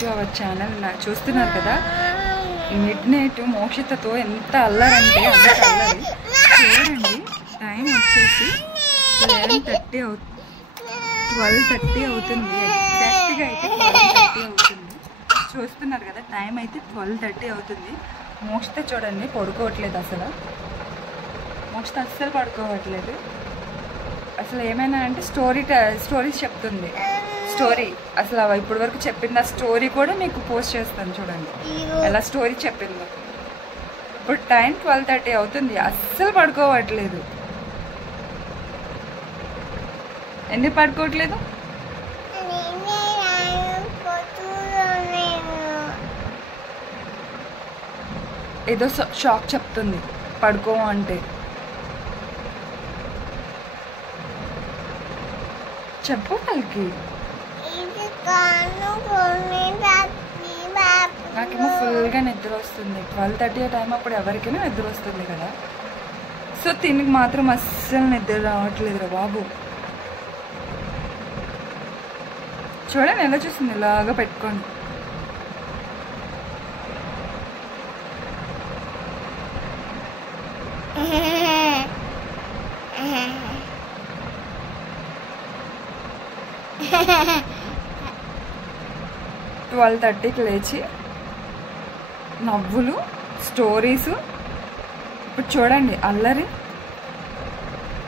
To our channel. చూస్తున్నారు కదా ఈ మిడ్ నైట్ మోక్షితతో ఎంత అల్లరంటే అంత అల్లరి. చూడండి టైం వచ్చేసి 12:30 అవుతుంది. ఎగ్జాక్ట్గా అయితే 12:30 అవుతుంది. చూస్తున్నారు కదా టైం అయితే 12:30 అవుతుంది. మోక్షిత చూడండి పడుకోవట్లేదు, అసలు మోక్షిత అస్సలు పడుకోవట్లేదు. అసలు ఏమైనా అంటే స్టోరీస్ చెప్తుంది. స్టోరీ అసలు ఇప్పటి వరకు చెప్పింది ఆ స్టోరీ కూడా మీకు పోస్ట్ చేస్తాను చూడండి ఎలా స్టోరీ చెప్పిందో. ఇప్పుడు టైం 12:30 అవుతుంది, అస్సలు పడుకోవట్లేదు. ఎందుకు పడుకోవట్లేదు? ఏదో షాక్ చెప్తుంది పడుకో అంటే. చెప్పు వాళ్ళకి. నాకేమో ఫుల్గా నిద్ర వస్తుంది. 12:30 టైం అప్పుడు ఎవరికైనా నిద్ర వస్తుంది కదా. సో తినికి మాత్రం అస్సలు నిద్ర రావట్లేదురా బాబు. చూడండి ఎలా చూస్తుంది, ఇలాగా పెట్టుకోండి. ట్వెల్వ్ 12:30కి లేచి నవ్వులు, స్టోరీసు. ఇప్పుడు చూడండి అల్లరి.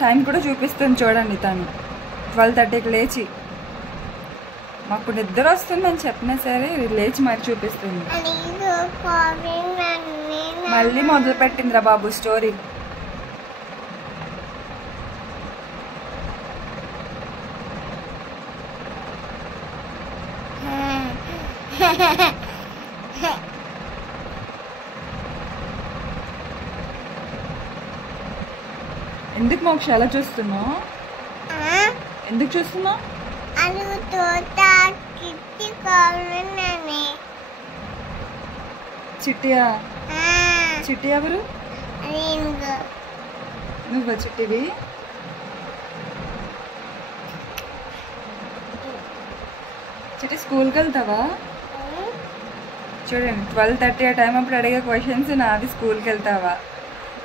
టైం కూడా చూపిస్తుంది చూడండి. తను 12:30కి లేచి మాకు నిద్ర వస్తుందని చెప్పినా సరే లేచి మరి చూపిస్తుంది. మళ్ళీ మొదలు పెట్టిందిరా బాబు స్టోరీ. ఎందుకు మోక్ష అలా చూస్తున్నావు? ఎందుకు చూస్తున్నావు? చిట్టియా? చిట్టి ఎవరు? నువ్వా చిట్టివి? చిట్టి స్కూల్కి వెళ్తావా? చూడండి 12:30 ఆ టైం అప్పుడు అడిగే క్వశ్చన్స్ నాది స్కూల్కి వెళ్తావా.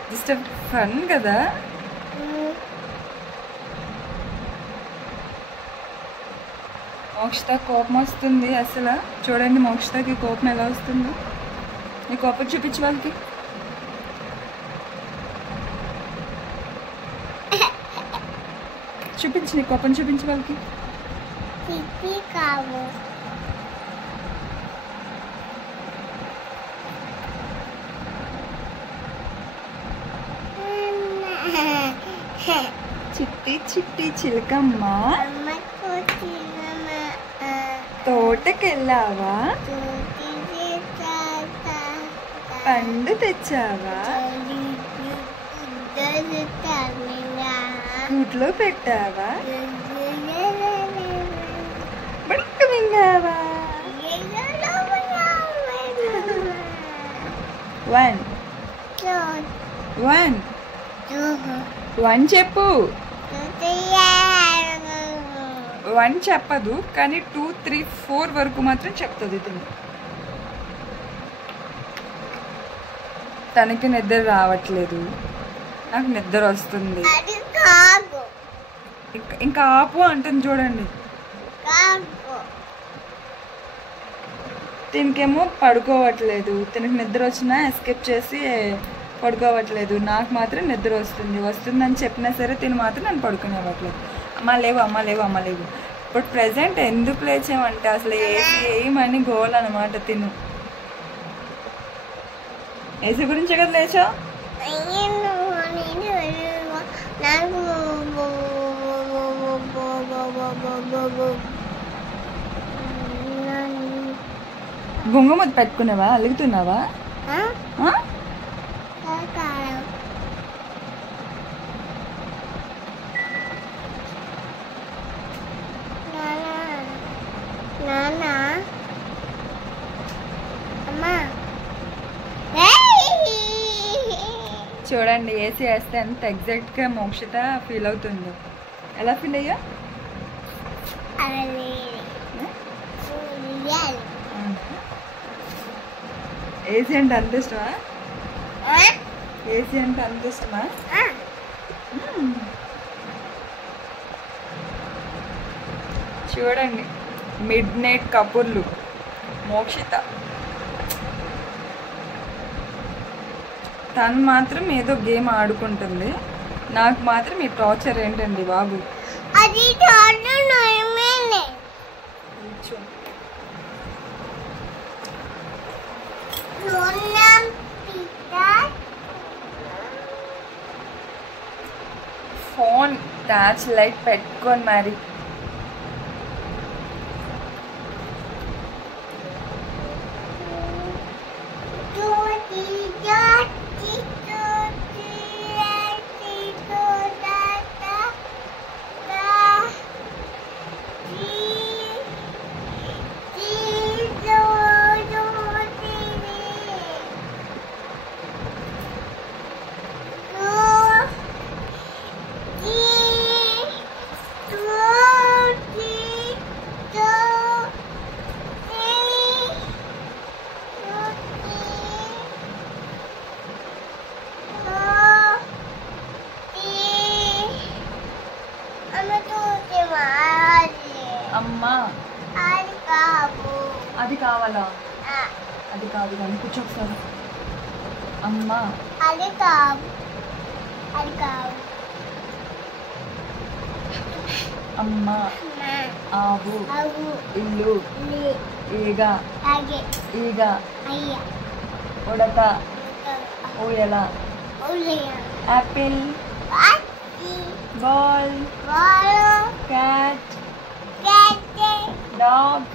జస్ట్ ఫన్ కదా. మోక్షిత కోపం వస్తుంది అసలు. చూడండి మోక్షితకి కోపం ఎలా వస్తుందో. నీ కోపం చూపించు వాళ్ళకి. చూపించు, నీ కోపం చూపించు వాళ్ళకి. చిట్టి చిట్టి చిలకమ్మ తోటకెళ్ళావా? పండు తెచ్చావా? గుడ్లో పెట్టావా? బడుక్కు మింగావా? 1 చెప్పు. 1 చెప్పదు కానీ 2, 3, 4 వరకు మాత్రం చెప్తుంది. తనకి నిద్ర రావట్లేదు, నాకు నిద్ర వస్తుంది. ఇంకా ఆపు అంటుంది చూడండి. తినకేమో పడుకోవట్లేదు. తినకి నిద్ర వచ్చినా ఎస్కేప్ చేసి పడుకోవట్లేదు. నాకు మాత్రం నిద్ర వస్తుందని చెప్పినా సరే తిని మాత్రం నన్ను పడుకునేవ్వట్లేదు. అమ్మ లేవు. ఇప్పుడు ప్రెజెంట్ ఎందుకు లేచామంటే అసలు ఏసీ వేయమని గోల్ అనమాట. తిను ఏసీ గురించే కదా లేచా. గుంగ పెట్టుకున్నావా? అలుగుతున్నావా? చూడండి ఏసీ వేస్తే ఎంత ఎగ్జాక్ట్గా మోక్షిత ఫీల్ అవుతుందో. ఎలా ఫీల్ అయ్యా? ఏసీ అంటే అంత ఇష్టమా? ఏసీ అంటే అంత ఇష్టమా? చూడండి మిడ్ నైట్ కబుర్లు మోక్షిత. తను మాత్రం ఏదో గేమ్ ఆడుకుంటుంది. నాకు మాత్రం ఈ టార్చర్ ఏంటండి బాబు. అది ఫోన్ టార్చ్ లైట్ పెట్టుకొని మరి. అమ్మా అది కావాలా? అది కాదు కానీ కూర్చోసారి. అమ్మా అది కాదు. అమ్మా ఆవు ఇల్లు ఈగ ఈగ ఉడత ఊయల Apple ball cat dog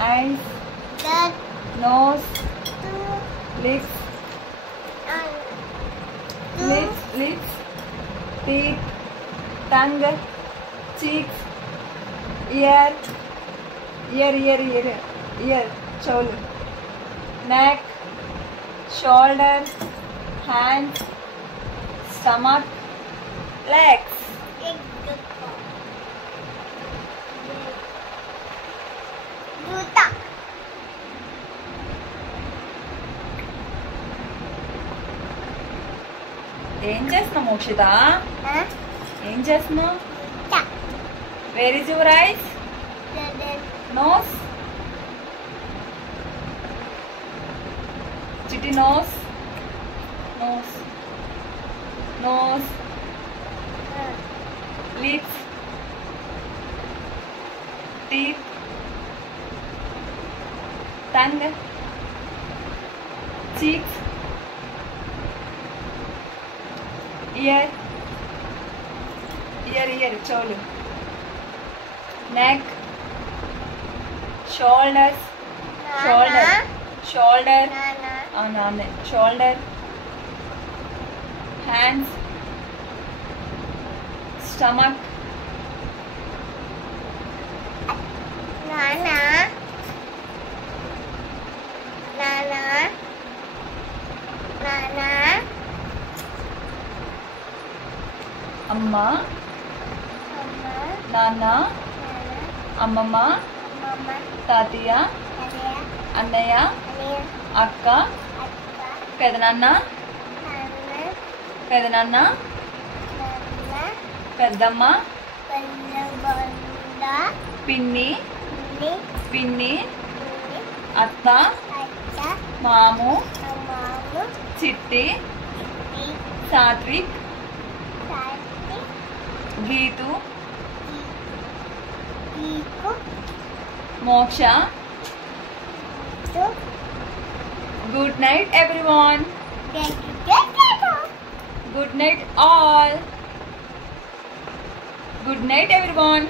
eyes, nose, lips, teeth, tongue, cheeks, ear, shoulder, neck, shoulder, hands, stomach, legs. ఏం చేస్తున్నావు మోక్షిత? ఏం చేస్తున్నావు? Where is your eyes? Nose చిట్టి nose nose nose lips teeth tongue cheeks ear cholu neck shoulders shoulder shoulder hands stomach అమ్మా నాన్న అమ్మమ్మ తాతయ్య అన్నయ్య అక్క పెదనాన్న పెద్దమ్మ పిన్ని అత్త మాము చిట్టి సాత్విక్ గీతు మోక్ష. Good night everyone. Good night all. Good night everyone.